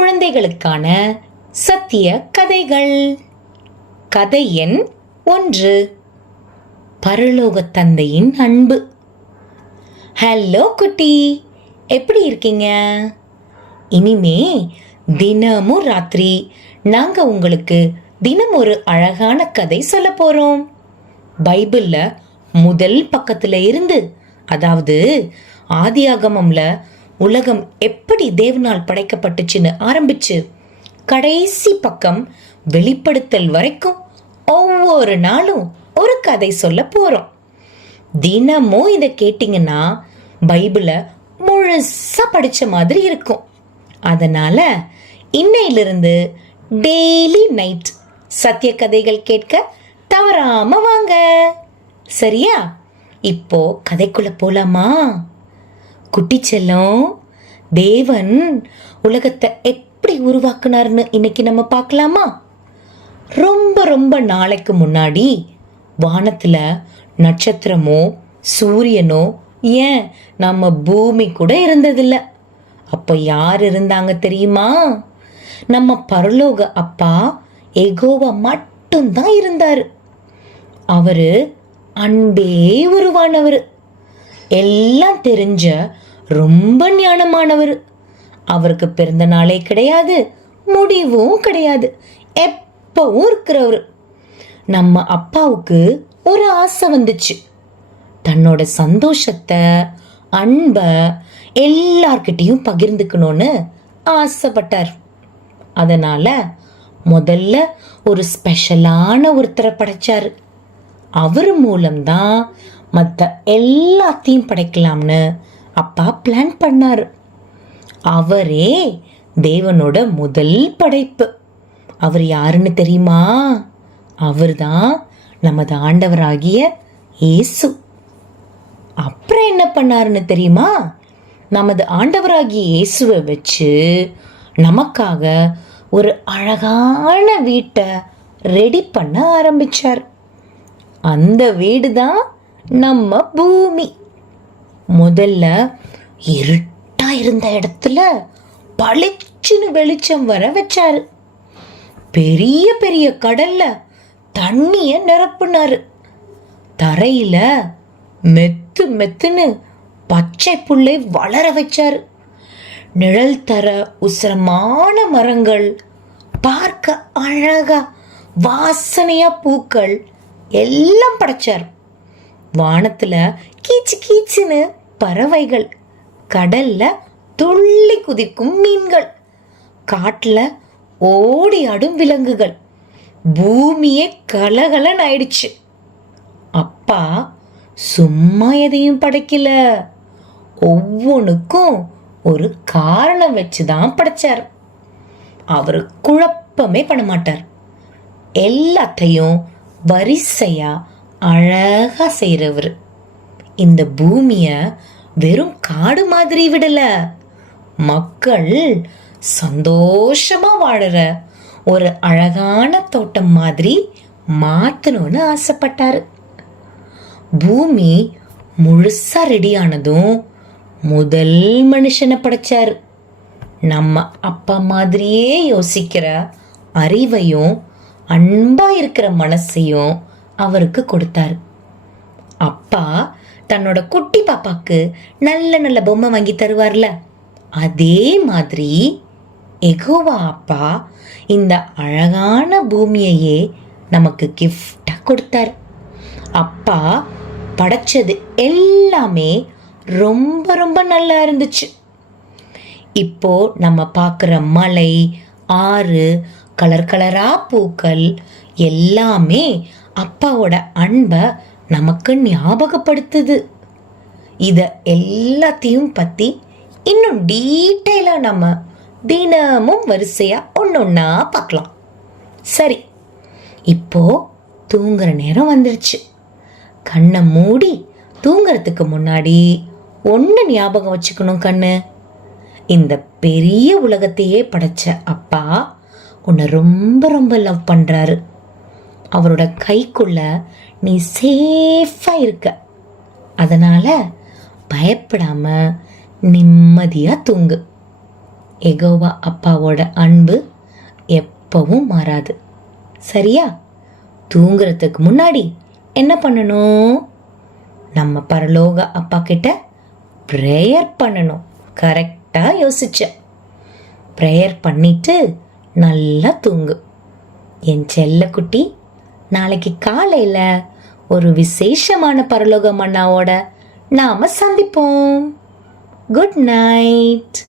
குழந்தைகளுக்கான சத்திய கதைகள். கதை எண் 1. பரலோக தந்தையின் அன்பு. ஹலோ குட்டி, எப்படி இருக்கீங்க? இனிமே தினமும் ராத்திரி நாங்க உங்களுக்கு தினம் ஒரு அழகான கதை சொல்ல போறோம். பைபிள்ல முதல் பக்கத்துல இருந்து, அதாவது ஆதியாகமம்ல உலகம் எப்படி தேவனால் படைக்கப்பட்டுச்சுன்னு ஆரம்பிச்சு கடைசி பக்கம் வெளிப்படுத்தல் வரைக்கும் ஒவ்வொரு நாளும் ஒரு கதை சொல்ல போறோம். தினமும் இதை கேட்டீங்கன்னா பைபிளை முழுசா படிச்ச மாதிரி இருக்கும். அதனால இன்னையிலிருந்து டெய்லி நைட் சத்திய கதைகள் கேட்க தவறாம வாங்க. சரியா? இப்போ கதைக்குள்ள போலாமா? குட்டி செல்லம், தேவன் உலகத்தை எப்படி உருவாக்குனார்னு இன்னைக்கு நம்ம பார்க்கலாமா? ரொம்ப ரொம்ப நாளைக்கு முன்னாடி வானத்துல நட்சத்திரமோ சூரியனோ ஏன் நம்ம பூமி கூட இருந்ததில்ல. அப்போ யார் இருந்தாங்க தெரியுமா? நம்ம பரலோக அப்பா யெகோவா மட்டும்தான் இருந்தாரு. அவரு அன்பே உருவானவர், எல்லாம் தெரிஞ்ச ரொம்ப ஞானமானவர். அவருக்கு பிறந்த நாளே கிடையாது, முடிவும் கிடையாது, எப்பவும் இருக்கிறவர். நம்ம அப்பாவுக்கு ஒரு ஆசை வந்துச்சு. தன்னோட சந்தோஷத்தை அன்ப எல்லார்கிட்டையும் பகிர்ந்துக்கணும்னு ஆசைப்பட்டார். அதனால முதல்ல ஒரு ஸ்பெஷலான ஒருத்தரை படைச்சாரு. அவர் மூலம்தான் மற்ற எல்லாத்தையும் படைக்கலாம்னு அப்பா பிளான் பண்ணாரு. அவரே தேவனோட முதல் படைப்பு. அவர் யாருன்னு தெரியுமா? அவர்தான் நமது ஆண்டவராகிய இயேசு. அப்புறம் என்ன பண்ணாருன்னு தெரியுமா? நமது ஆண்டவராகிய இயேசுவை வச்சு நமக்காக ஒரு அழகான வீட்டை ரெடி பண்ண ஆரம்பிச்சார். அந்த வீடு தான் நம்ம பூமி. முதல்ல இருட்டா இருந்த இடத்துல பளிச்சுன்னு வெளிச்சம் வர வச்சாரு. பெரிய பெரிய கடல்ல தண்ணிய நிரப்புனாரு. தரையில மெத்து மெத்துன்னு பச்சை புல்லை வளர வச்சாரு. நிழல் தர உசரமான மரங்கள், பார்க்க அழகா வாசனையா பூக்கள் எல்லாம் படைச்சார். வானத்துல கீச்சு கீச்சுன்னு பறவைகள், கடல்ல துள்ளி குதிக்கும் மீன்கள், காட்டுல ஓடி ஆடும் விலங்குகள், பூமியே கலகலன்னு ஆயிடுச்சு. அப்பா சும்மா எதையும் படைக்கல, ஒவ்வொன்றுக்கும் ஒரு காரணம் வச்சுதான் படைச்சார். அவர் குழப்பமே பண்ண மாட்டார். எல்லாத்தையும் வரிசையா அழகா செய்றவர். இந்த பூமிய வெறும் காடு மாதிரி விடல, மக்கள் சந்தோஷமா வாழற ஒரு அழகான தோட்டம் மாதிரி மாத்தணும்னு ஆசைப்பட்டாரு. பூமி முழுசா ரெடியானதும் முதல் மனுஷனை படைச்சாரு. நம்ம அப்பா மாதிரியே யோசிக்கிற அறிவையும் அன்பா இருக்கிற மனசையும் அவருக்கு கொடுத்தாரு. அப்பா தன்னோட குட்டி பாப்பாக்கு நல்ல நல்ல பொம்மை வாங்கி தருவார்ல, அதே மாதிரி யெகோவா அப்பா இந்த அழகான பூமியையே நமக்கு கிஃப்டா கொடுத்தார். அப்பா படைச்சது எல்லாமே ரொம்ப ரொம்ப நல்லா இருந்துச்சு. இப்போ நம்ம பார்க்குற மலை, ஆறு, கலர் கலரா பூக்கள் எல்லாமே அப்பாவோட அன்பை நமக்கு ஞாபகப்படுத்துது. இத எல்லாத்தையும் பத்தி இன்னும் டீட்டெயிலா நம்ம தினமும் வரிசையா ஒன்னொன்னா பார்க்கலாம். சரி, இப்போ தூங்குற நேரம் வந்துருச்சு. கண்ணை மூடி தூங்குறதுக்கு முன்னாடி ஒன்னு ஞாபகம் வச்சுக்கணும் கண்ணு. இந்த பெரிய உலகத்தையே படைச்ச அப்பா உன்னை ரொம்ப ரொம்ப லவ் பண்றாரு. அவரோட கைக்குள்ள நீ சேஃபா இருக்க. அதனால பயப்படாம நிம்மதியா தூங்கு. யெகோவா அப்பாவோட அன்பு எப்பவும் மாறாது. சரியா? தூங்குறதுக்கு முன்னாடி என்ன பண்ணணும்? நம்ம பரலோக அப்பா கிட்ட ப்ரேயர் பண்ணணும். கரெக்டா யோசிச்ச. ப்ரேயர் பண்ணிட்டு நல்லா தூங்கு என் செல்ல குட்டி. நாளைக்கு காலையில ஒரு விசேஷமான பரலோக மன்னாவோட நாம சந்திப்போம். Good night.